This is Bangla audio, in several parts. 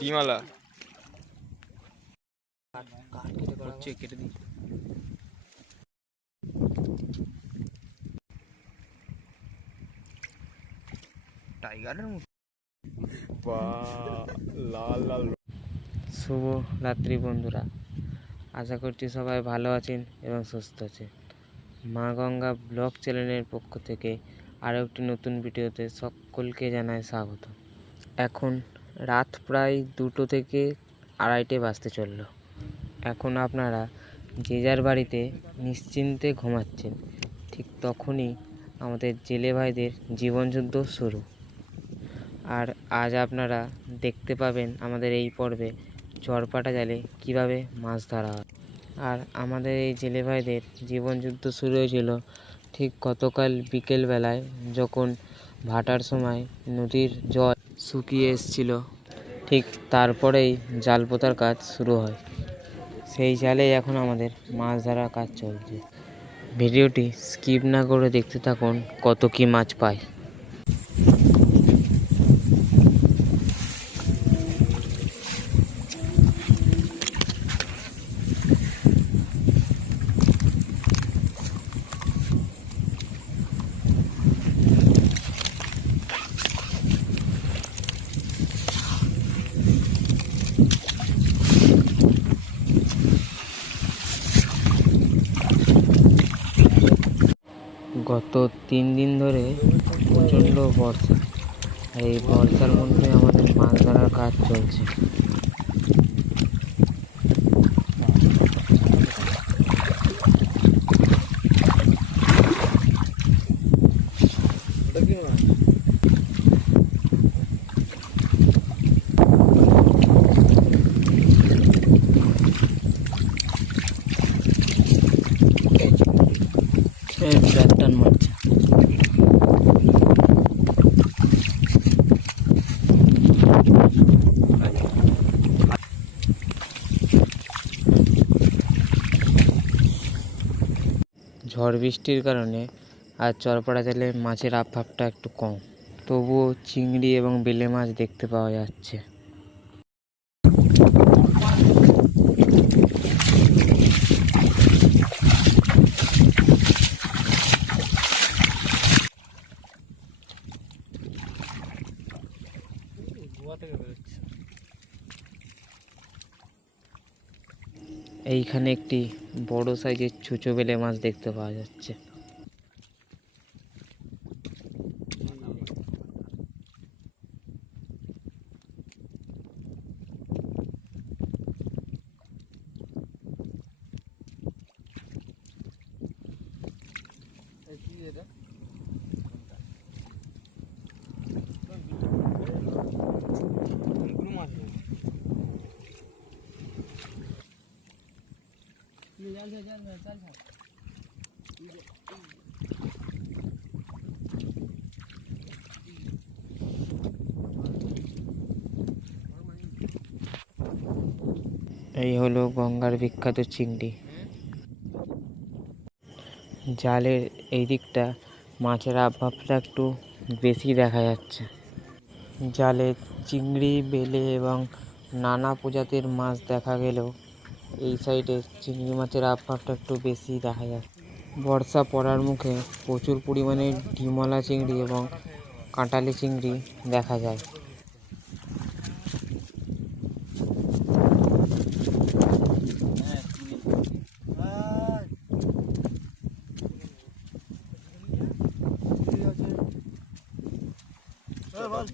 ডিমালা হচ্ছে, কেটে দিই। টাইগারের মতো লাল লাল। শুভ রাত্রি বন্ধুরা, আশা করছি সবাই ভালো আছেন এবং সুস্থ আছেন। মা গঙ্গা ব্লগ চ্যানেলের পক্ষ থেকে আরও একটি নতুন ভিডিওতে সকলকে জানাই স্বাগত। এখন রাত প্রায় 2টো থেকে 2:30 বাজতে চলল। এখন আপনারা যে যার বাড়িতে নিশ্চিন্তে ঘুমাচ্ছেন, ঠিক তখনই আমাদের জেলে ভাইদের জীবনযুদ্ধ শুরু। আর আজ আপনারা দেখতে পাবেন আমাদের এই পর্বে চরপাটা জালে কীভাবে মাছ ধরা হয়। আর আমাদের এই জেলে ভাইদের জীবনযুদ্ধ শুরু হয়েছিল ঠিক গতকাল বিকেলবেলায়, যখন ভাটার সময় নদীর জল শুকিয়ে এসেছিল। ঠিক তারপরেই জাল পোতার কাজ শুরু হয়। সেই জালেই এখন আমাদের মাছ ধরার কাজ চলছে। ভিডিওটি স্কিপ না করে দেখতে থাকুন কত কি মাছ পায়। গত 3 দিন ধরে প্রচণ্ড বর্ষা, আর এই বর্ষার মধ্যে আমাদের মাছ ধরার কাজ চলছে। টান মারছে। ঝড় বৃষ্টির কারণে আজ চরপাড়া জালে মাছের আফাবটা একটু কম, তবুও চিংড়ি এবং বেলে মাছ দেখতে পাওয়া যাচ্ছে। এইখানে একটি বড় সাইজের ছুঁচো বেলে মাছ দেখতে পাওয়া যাচ্ছে। এই হলো গঙ্গার বিখ্যাত চিংড়ি। জালের এই দিকটা মাছের আভাবটা একটু বেশি দেখা যাচ্ছে। জালে চিংড়ি, বেলে এবং নানা প্রজাতির মাছ দেখা গেলেও এই সাইডে চিংড়ি মাছের আভাবটা একটু বেশি দেখা যাচ্ছে। বর্ষা পড়ার মুখে প্রচুর পরিমাণে ডিমলা চিংড়ি এবং কাঁটালি চিংড়ি দেখা যায়।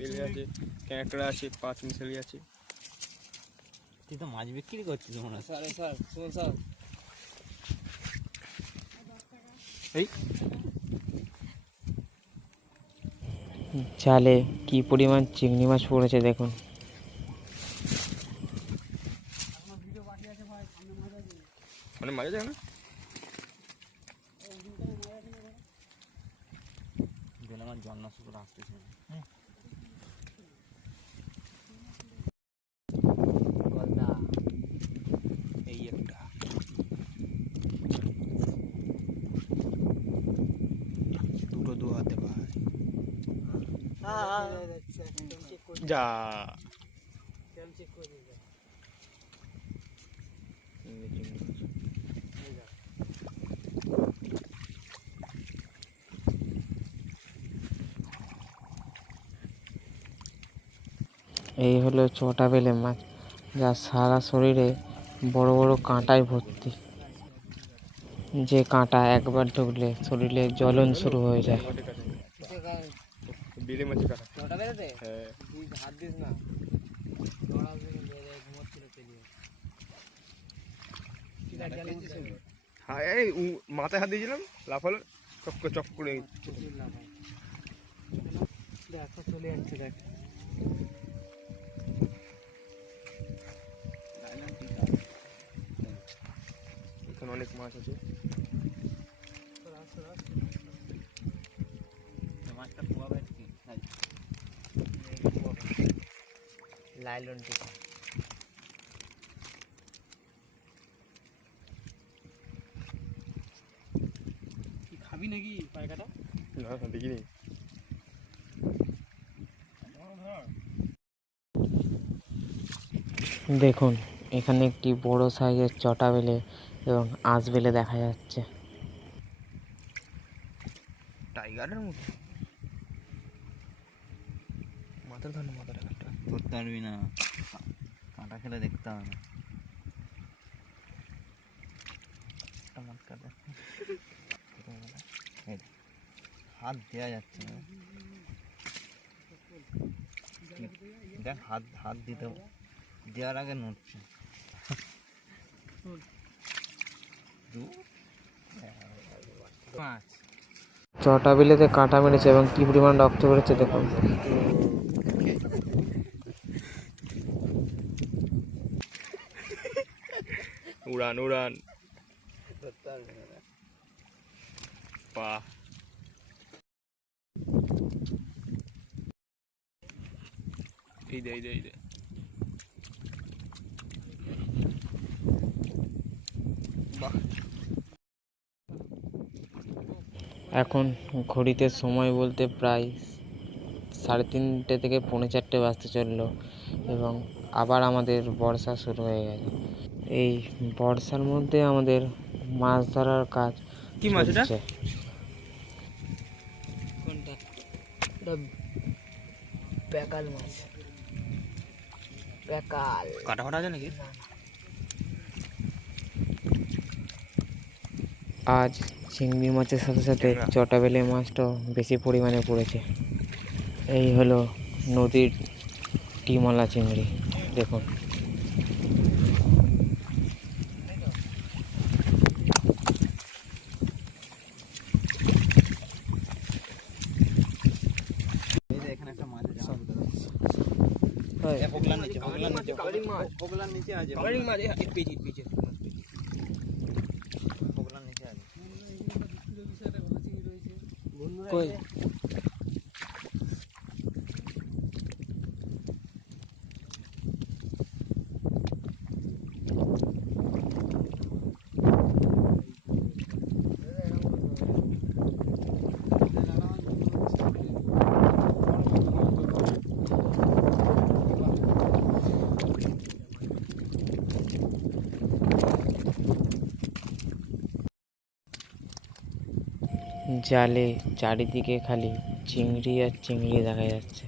বেলে আছে, ক্যাঁকড়া আছে, পাঁচ মিশালি আছে। তুই তো মাছ বিক্রি করছিস মনে হয়। এই জালে কি পরিমাণ চিংড়ি মাছ পড়েছে দেখুন। মানে মাঝে যায় না, আমার জল নষ্ট করে আসতেছে। এই একটা দুটো দু হাতে পায় যা। এই হলো চটা বেলে মাছ, যা সারা শরীরে বড় বড় কাঁটায় ভর্তি। যে কাঁটা একবার ঢুকলে শরীরে জ্বলন শুরু হয়ে যায়। হ্যাঁ, এই মাথায় হাত দিয়েছিলাম, লাফালো, চক করে দেখো চলে যাচ্ছে, দেখ এখানে অনেক মাছ আছে। মাছটা পোয়াবে কি লাইলন টিকা। খাবি নাকি পায়কাটা? না দেখিনি। দেখুন, এখানে একটি বড় সাইজের চটা বেলে এবং আঁশ বেলে দেখা যাচ্ছে। টাইগারের মতো মাথার ধান, মাথাটা ধরতে পারবি না, কাঁটা খেলে দেখতে হবে না। হাত দেওয়া যাচ্ছে না, দেখ হাত হাত দিতে দেওয়ার আগে নড়ছে। মাছ চটা বেলেতে কাঁটা মেরেছে এবং কি পরিমাণ রক্ত বেরোচ্ছে দেখুন। উড়ান উড়ান, বাহ, এই দে এই দে এই দে। বাহ, এখন ঘড়িতে সময় বলতে প্রায় 3:30 থেকে 4:45 বাজতে চললো এবং আবার আমাদের বর্ষা শুরু হয়ে গেছে। এই বর্ষার মধ্যে আমাদের মাছ ধরার কাজ কি মাছ এটা? চলছে। কোনটা? প্যাকাল মাছ, প্যাকাল। কাটা ফাটা আছে নাকি? আজ চিংড়ি মাছের সাথে সাথে চটা বেলে মাছটাও বেশি পরিমাণে পড়েছে। এই হলো নদীর টিমলা চিংড়ি, দেখুন। এখানে একটা মাছ আছে, ওগলার নিচে, ওগলার নিচে, ওগলার নিচে আছে, ওগলার নিচে আছে। কই জালে চারিদিকে খালি চিংড়ি আর চিংড়ি দেখা যাচ্ছে।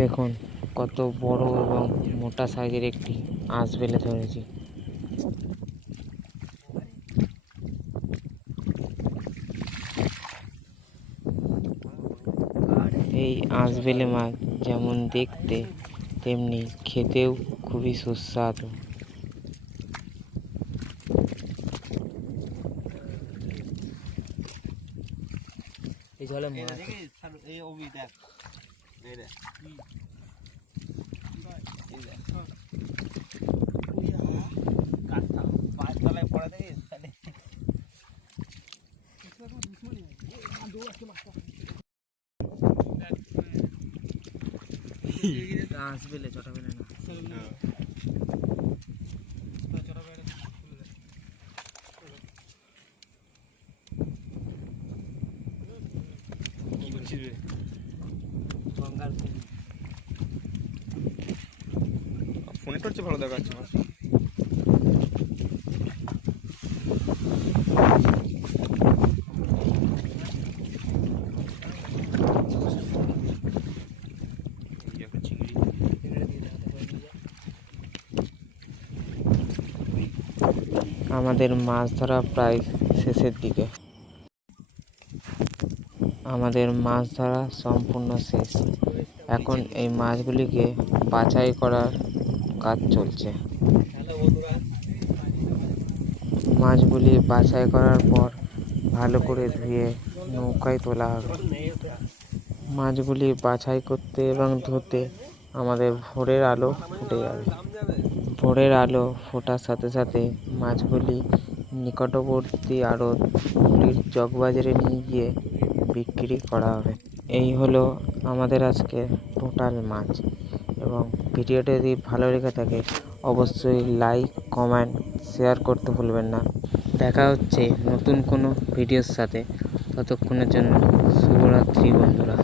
দেখুন কত বড় এবং মোটা সাইজের একটি আঁশ বেলে ধরেছি। এই আঁশ বেলে মাছ যেমন দেখতে তেমনি খেতেও খুবই সুস্বাদু। জলে মাছ এই অবি দেখ এই দেখ এই দেখ গাছটা পাঁচ তলায় পড়ে দেখিস তাহলে আসবে চটা পেলে না গঙ্গার ফোনে টর্চে ভালো দেখাচ্ছে মাছ। এই একটা চিংড়ি। আমাদের মাছ ধরা প্রায় শেষের দিকে। আমাদের মাছ ধরা সম্পূর্ণ শেষ। এখন এই মাছগুলিকে বাছাই করার কাজ চলছে। মাছগুলি বাছাই করার পর ভালো করে ধুয়ে নৌকায় তোলা হবে। মাছগুলি বাছাই করতে এবং ধুতে আমাদের ভোরের আলো ফুটে যাবে। ভোরের আলো ফোটার সাথে সাথে মাছগুলি নিকটবর্তী আড়ত পুরীর চকবাজারে নিয়ে গিয়ে বিক্রি করা হবে। এই হলো আমাদের আজকে টোটাল মাছ। এবং ভিডিওটা যদি ভালো লেগে থাকে অবশ্যই লাইক, কমেন্ট, শেয়ার করতে ভুলবেন না। দেখা হচ্ছে নতুন কোনো ভিডিওর সাথে। ততক্ষণের জন্য শুভরাত্রি বন্ধুরা।